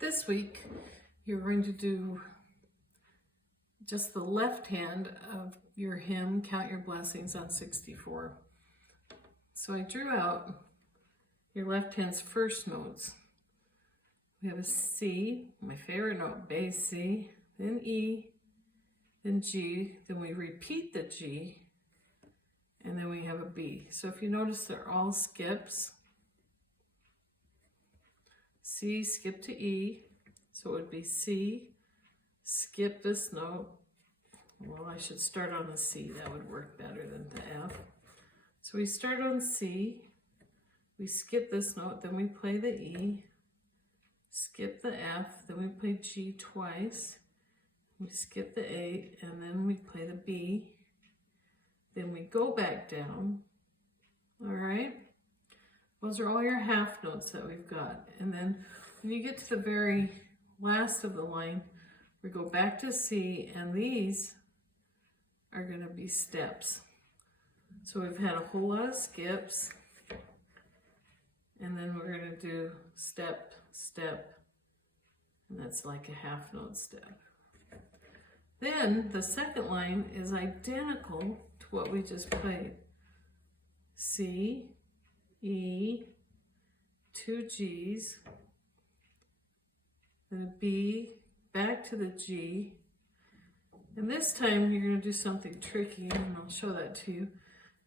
This week, you're going to do just the left hand of your hymn, Count Your Blessings on 64. So I drew out your left hand's first notes. We have a C, my favorite note, bass C, then E, then G, then we repeat the G, and then we have a B. So if you notice, they're all skips. C, skip to E, so it would be C, skip this note. Well, I should start on the C, that would work better than the F. So we start on C, we skip this note, then we play the E, skip the F, then we play G twice, we skip the A, and then we play the B, then we go back down, all right? Those are all your half notes that we've got. And then when you get to the very last of the line, we go back to C, and these are going to be steps. So we've had a whole lot of skips, and then we're going to do step, step, and that's like a half note step. Then the second line is identical to what we just played. C, E, 2 G's, then a B, back to the G, and this time you're going to do something tricky, and I'll show that to you.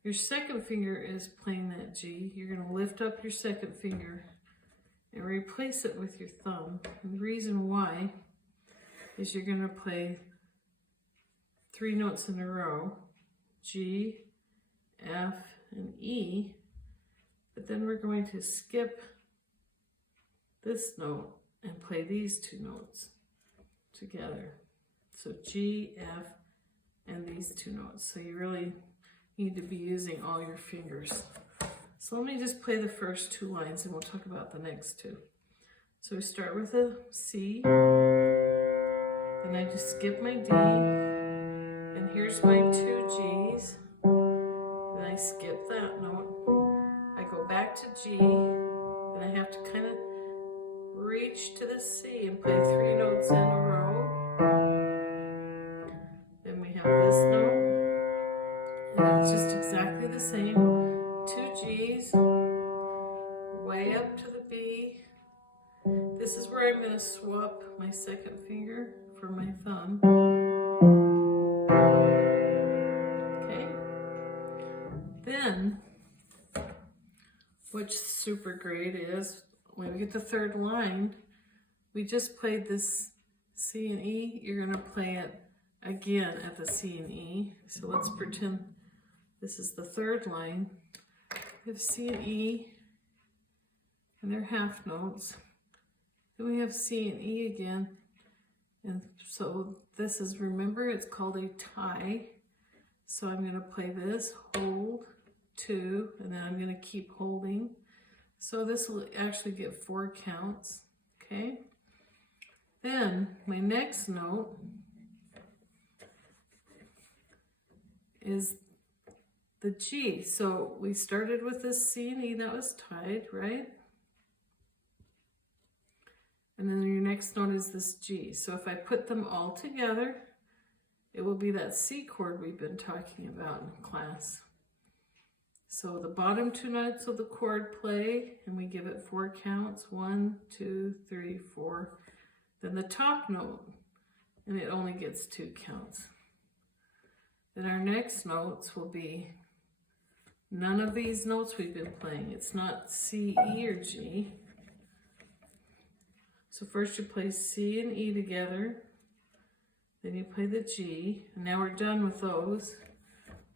Your second finger is playing that G. You're going to lift up your second finger and replace it with your thumb. And the reason why is you're going to play 3 notes in a row, G, F, and E, but then we're going to skip this note and play these 2 notes together. So G, F, and these 2 notes. So you really need to be using all your fingers. So let me just play the first 2 lines and we'll talk about the next 2. So we start with a C, then I just skip my D, and here's my 2 G's, then I skip that note, I go back to G, then I have to kind of reach to the C and play 3 notes in a row. Then we have this note, and it's just exactly the same. 2 G's, way up to the B. This is where I'm going to swap my second finger for my thumb. Okay. Then, what's super great is when we get the third line, we just played this C and E. You're going to play it again at the C and E. So let's pretend this is the third line. We have C and E, and they're half notes. Then we have C and E again. And so this is, remember, it's called a tie. So I'm going to play this, hold, 2, and then I'm going to keep holding. So this will actually get 4 counts, okay? Then my next note is the G. So we started with this C and E that was tied, right? And then your next note is this G. So if I put them all together, it will be that C chord we've been talking about in class. So the bottom 2 notes of the chord play, and we give it 4 counts, 1, 2, 3, 4. Then the top note, and it only gets 2 counts. Then our next notes will be none of these notes we've been playing. It's not C, E, or G. So first you play C and E together, then you play the G, and now we're done with those.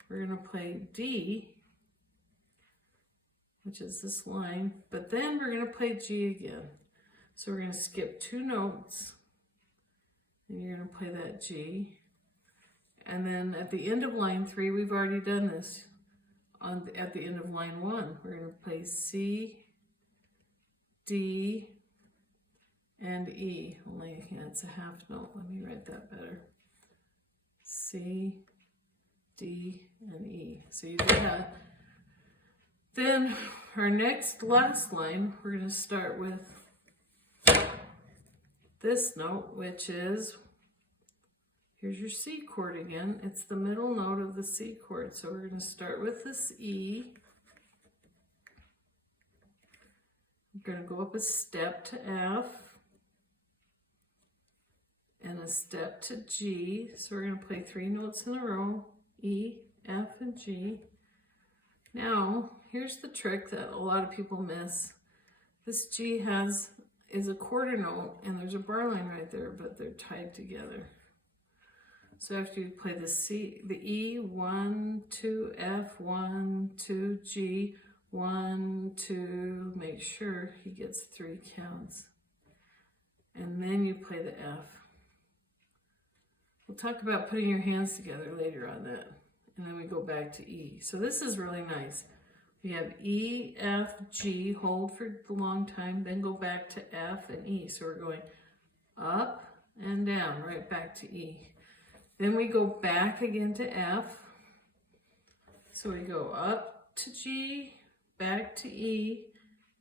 We're going to play D, which is this line, but then we're going to play G again. So we're going to skip 2 notes, and you're going to play that G. And then at the end of line 3, we've already done this. At the end of line 1, we're going to play C, D, and E. Only, yeah, it's a half note. Let me write that better. C, D, and E. So you do that. Then our last line, we're going to start with this note, which is, here's your C chord again. It's the middle note of the C chord. So we're going to start with this E. We're going to go up a step to F and a step to G. So we're going to play 3 notes in a row, E, F, and G. Now, here's the trick that a lot of people miss. This G is a quarter note, and there's a bar line right there, but they're tied together. So after you play the C, the E, 1, 2, F, 1, 2, G, 1, 2, make sure he gets 3 counts. And then you play the F. We'll talk about putting your hands together later on that. And then we go back to E. So this is really nice. You have E, F, G, hold for a long time, then go back to F and E. So we're going up and down, right back to E. Then we go back again to F. So we go up to G, back to E,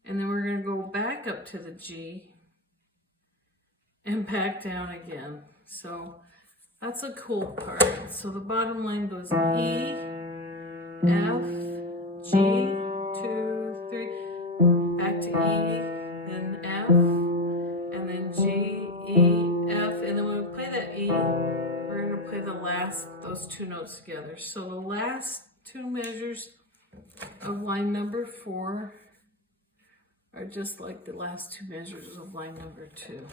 and then we're going to go back up to the G and back down again. So that's a cool part. So the bottom line goes E, F, G, 2, 3, back to E, then F, and then G, E, F, and then when we play that E, we're going to play those 2 notes together. So the last 2 measures of line number 4 are just like the last 2 measures of line number 2.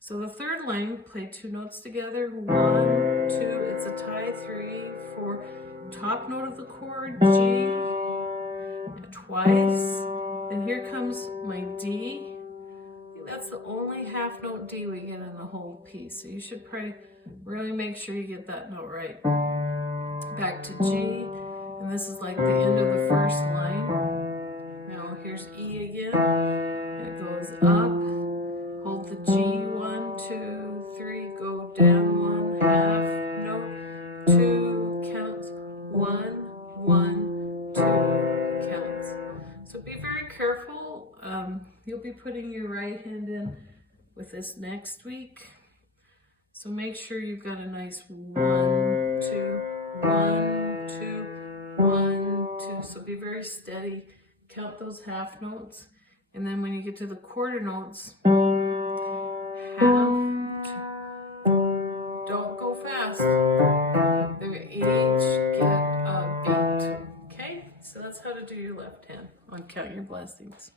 So the third line, play 2 notes together, 1, 2, it's a tie, 3, 4, top note of the chord, G, twice, then here comes my D. I think that's the only half note D we get in the whole piece, so you should really make sure you get that note right. Back to G, and this is like the end of the first line. Now here's E again, it goes up, hold the G, 1, 2, 3, go down 1, half note, 2 counts, 1, 1, 2 counts. So be very careful. You'll be putting your right hand in with this next week. So make sure you've got a nice 1, 2, 1, 2, 1, 2. So be very steady. Count those half notes. And then when you get to the quarter notes, don't go fast. They each get a beat. Okay? So that's how to do your left hand on Count Your Blessings.